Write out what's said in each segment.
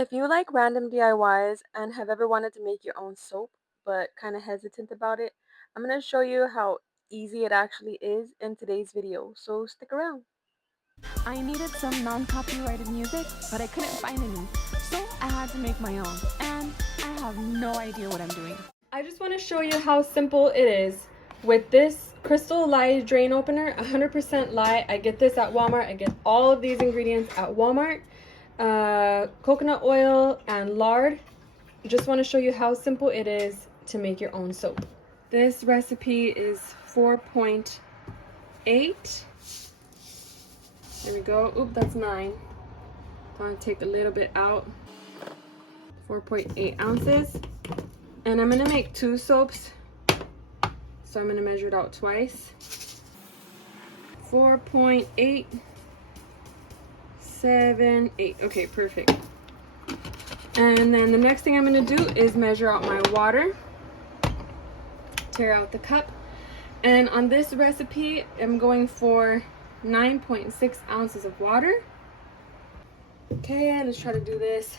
If you like random DIYs and have ever wanted to make your own soap but kind of hesitant about it, I'm going to show you how easy it actually is in today's video, so stick around. I needed some non-copyrighted music, but I couldn't find any, so I had to make my own, and I have no idea what I'm doing. I just want to show you how simple it is. With this crystal lye drain opener, 100% lye. I get this at Walmart. I get all of these ingredients at Walmart. Coconut oil and lard. Just want to show you how simple it is to make your own soap. This recipe is 4.8. There we go. Oop, that's 9. I'm going to take a little bit out. 4.8 ounces. And I'm going to make 2 soaps. So I'm going to measure it out twice. 4.8, 7, 8. Okay, perfect. And then the next thing I'm going to do is measure out my water. Tear out the cup. And on this recipe, I'm going for 9.6 ounces of water. Okay, let's try to do this.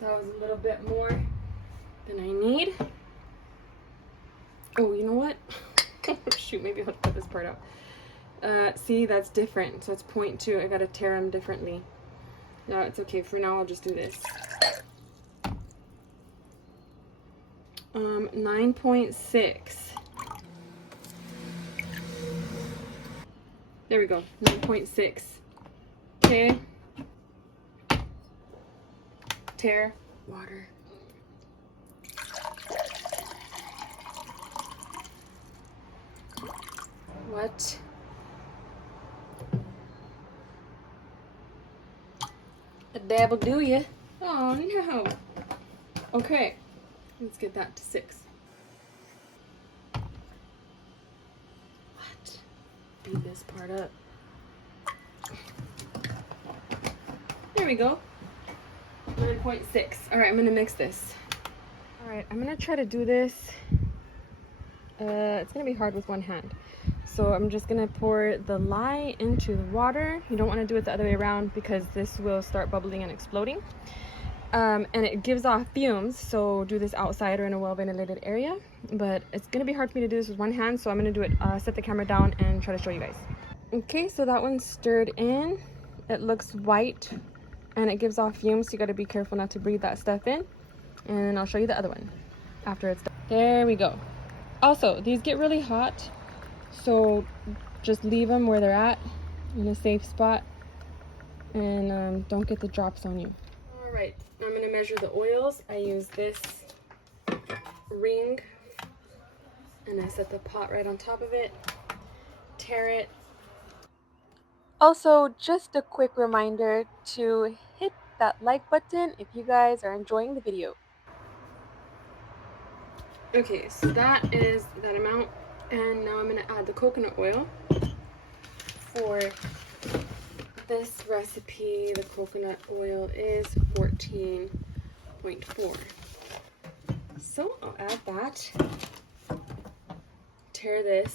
That was a little bit more than I need. Oh, you know what? Shoot, maybe I'll cut this part out. See, that's different. So it's 0.2. I gotta tear them differently. No, it's okay. For now, I'll just do this. 9.6. There we go. 9.6. Okay. Tear water. What? A dabble, do ya? Oh no. Okay, let's get that to 6. What? Beat this part up. There we go. 9.6. All right, I'm gonna mix this. All right, I'm gonna try to do this. It's gonna be hard with one hand. So I'm just gonna pour the lye into the water. You don't want to do it the other way around because this will start bubbling and exploding. And it gives off fumes, so do this outside or in a well-ventilated area. But it's gonna be hard for me to do this with one hand, so I'm gonna do it, set the camera down and try to show you guys. Okay, so that one's stirred in. It looks white and it gives off fumes, so you gotta be careful not to breathe that stuff in. And I'll show you the other one after it's done. There we go. Also, these get really hot, so just leave them where they're at in a safe spot and don't get the drops on you. All right, I'm gonna measure the oils. I use this ring and I set the pot right on top of it, tear it. Also, just a quick reminder to hit that like button if you guys are enjoying the video. Okay, so that is that amount. And now I'm going to add the coconut oil. For this recipe, the coconut oil is 14.4. So I'll add that. Tear this.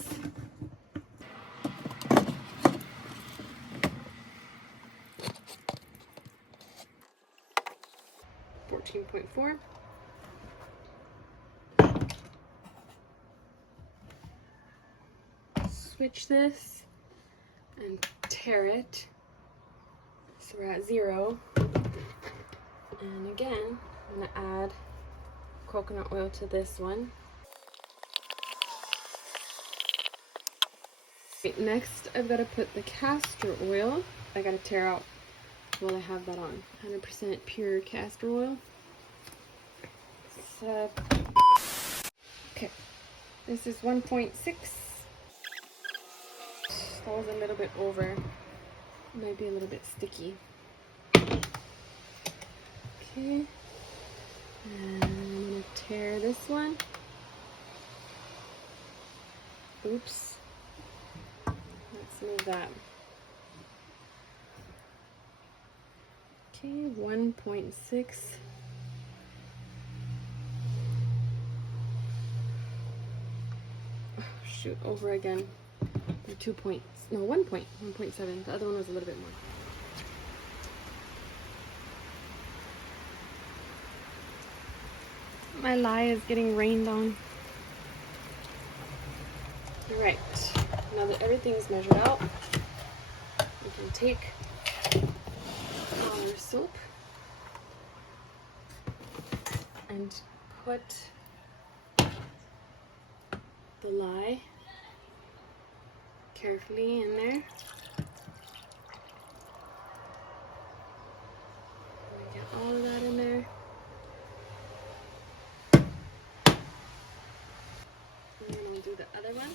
.4. Switch this and tear it. So we're at 0. And again, I'm going to add coconut oil to this one. Okay, next, I've got to put the castor oil. I got to tear out while I have that on. 100% pure castor oil. So, okay, this is 1.6. That was a little bit over. It might be a little bit sticky. Okay. And I'm going to tear this one. Oops. Let's move that. Okay, 1.6. Oh, shoot, over again. Or 2 points. No, 1 point. 1.7. The other one was a little bit more. My lye is getting rained on. Alright. Now that everything's measured out, we can take our soap and put the lye carefully in there. Get all of that in there. And then I'll do the other one.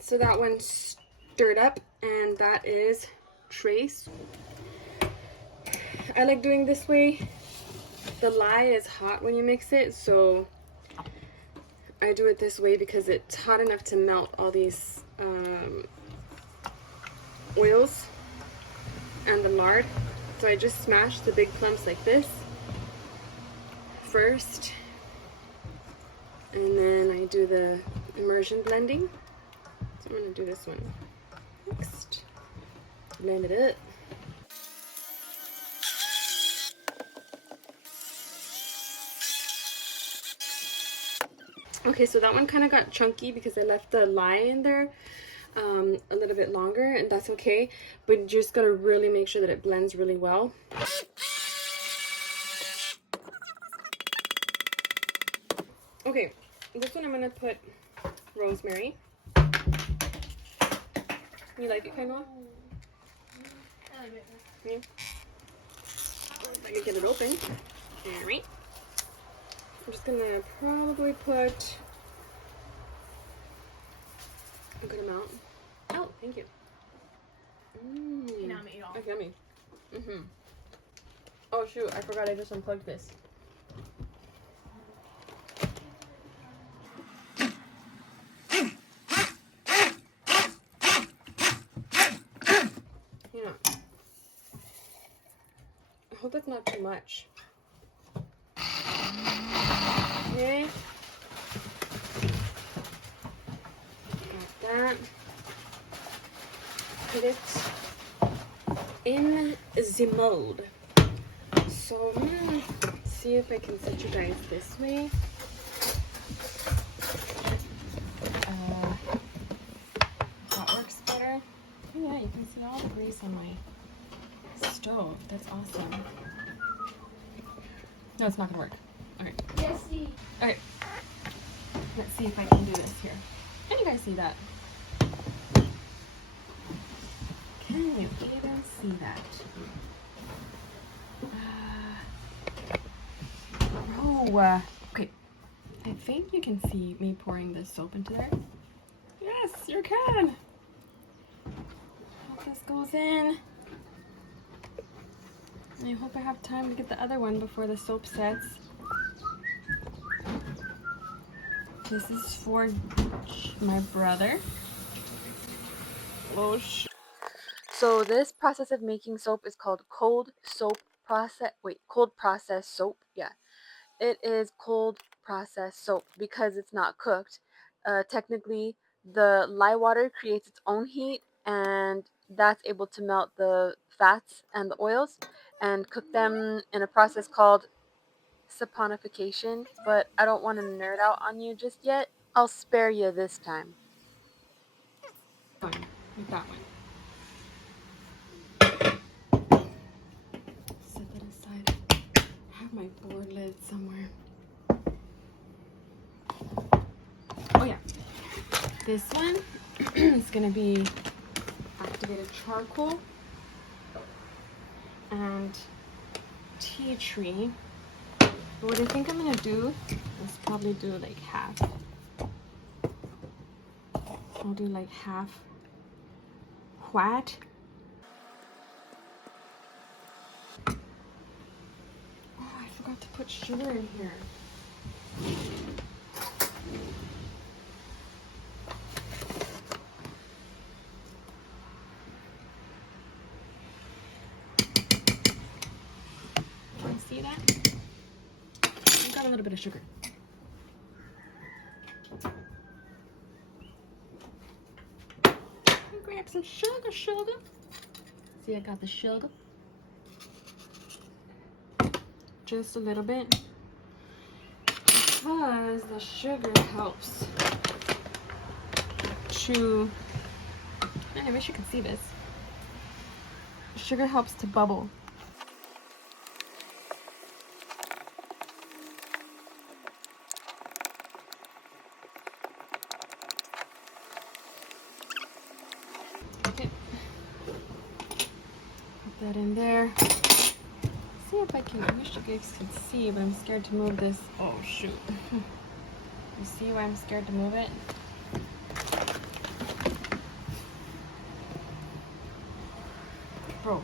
So that one's stirred up, and that is trace. I like doing this way. The lye is hot when you mix it, so I do it this way because it's hot enough to melt all these oils and the lard. So I just smash the big clumps like this first, and then I do the immersion blending. So I'm going to do this one next. Blend it up. Okay, so that one kind of got chunky because I left the lye in there a little bit longer, and that's okay. But you just got to really make sure that it blends really well. Okay, this one I'm going to put rosemary. You like it, Kainoa? Yeah. If I can get it open. Alright. I'm just gonna probably put a good amount. Oh, thank you. Yummy. That's yummy. Oh shoot, I forgot I just unplugged this. Yeah. I hope that's not too much. Okay. Got that. Put it in the mold. So I'm gonna see if I can set you guys this way. That works better. Oh yeah, you can see all the grease on my stove. That's awesome. No, it's not gonna work. Okay. Yes, Okay. Let's see if I can do this here. Can you guys see that? Can you even see that? Okay. I think you can see me pouring this soap into there. Yes, you can. Hope this goes in. And I hope I have time to get the other one before the soap sets. This is for my brother. Oh, so this process of making soap is called cold process soap. Yeah, it is cold process soap because it's not cooked. Technically, the lye water creates its own heat, and that's able to melt the fats and the oils and cook them in a process called saponification. But I don't want to nerd out on you just yet. I'll spare you this time. With that one. Set that aside. I have my board lid somewhere. Oh yeah. This one is gonna be activated charcoal and tea tree. But what I think I'm gonna do is probably do like half. I'll do like half what? Oh, I forgot to put sugar in here. see that? I've got a little bit of sugar. Grab some sugar. See, I got the sugar. Just a little bit. Because the sugar helps to, I wish you could see this. Sugar helps to bubble. Okay. Put that in there. See if I can, I wish you guys could see, but I'm scared to move this. Oh shoot. You see why I'm scared to move it? Bro.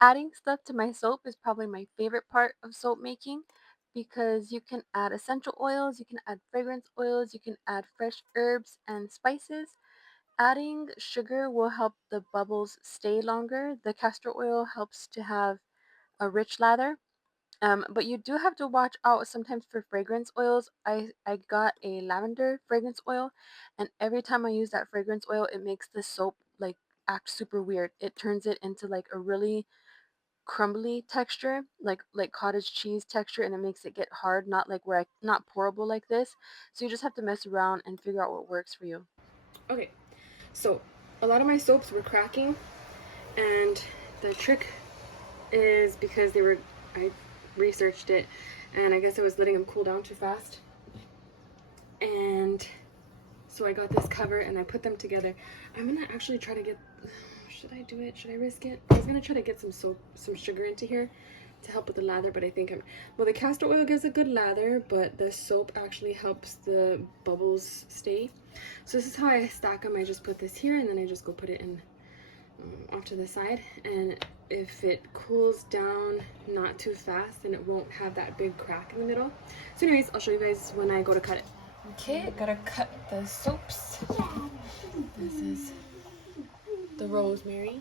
Adding stuff to my soap is probably my favorite part of soap making because you can add essential oils, you can add fragrance oils, you can add fresh herbs and spices. Adding sugar will help the bubbles stay longer. The castor oil helps to have a rich lather. But you do have to watch out sometimes for fragrance oils. I got a lavender fragrance oil, and every time I use that fragrance oil, it makes the soap like act super weird. It turns it into like a really crumbly texture, like cottage cheese texture, and it makes it get hard, not like where not pourable like this. So you just have to mess around and figure out what works for you. Okay, so a lot of my soaps were cracking, and the trick is because I researched it, and I guess I was letting them cool down too fast. And so I got this cover and I put them together. I'm gonna actually try to get, should I do it? Should I risk it? I was gonna try to get some sugar into here to help with the lather, but I think well, the castor oil gives a good lather, but the soap actually helps the bubbles stay. So this is how I stack them. I just put this here and then I just go put it in off to the side, and if it cools down not too fast, then it won't have that big crack in the middle. So anyways, I'll show you guys when I go to cut it. Okay, I gotta cut the soaps. This is the rosemary.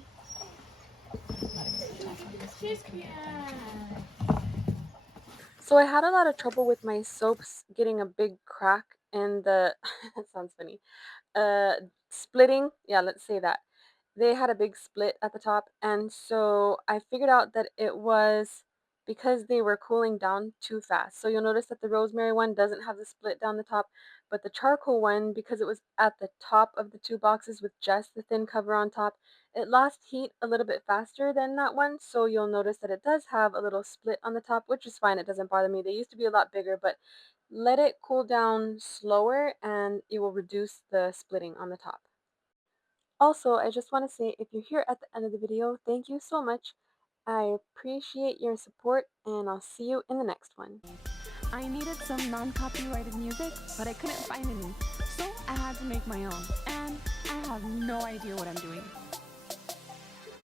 So I had a lot of trouble with my soaps getting a big crack in the that sounds funny. Splitting, yeah, let's say that. They had a big split at the top, and so I figured out that it was because they were cooling down too fast. So you'll notice that the rosemary one doesn't have the split down the top, but the charcoal one, because it was at the top of the two boxes with just the thin cover on top, it lost heat a little bit faster than that one. So you'll notice that it does have a little split on the top, which is fine. It doesn't bother me. They used to be a lot bigger, but let it cool down slower and it will reduce the splitting on the top. Also, I just want to say if you're here at the end of the video, thank you so much. I appreciate your support, and I'll see you in the next one. I needed some non-copyrighted music, but I couldn't find any, so I had to make my own, and I have no idea what I'm doing.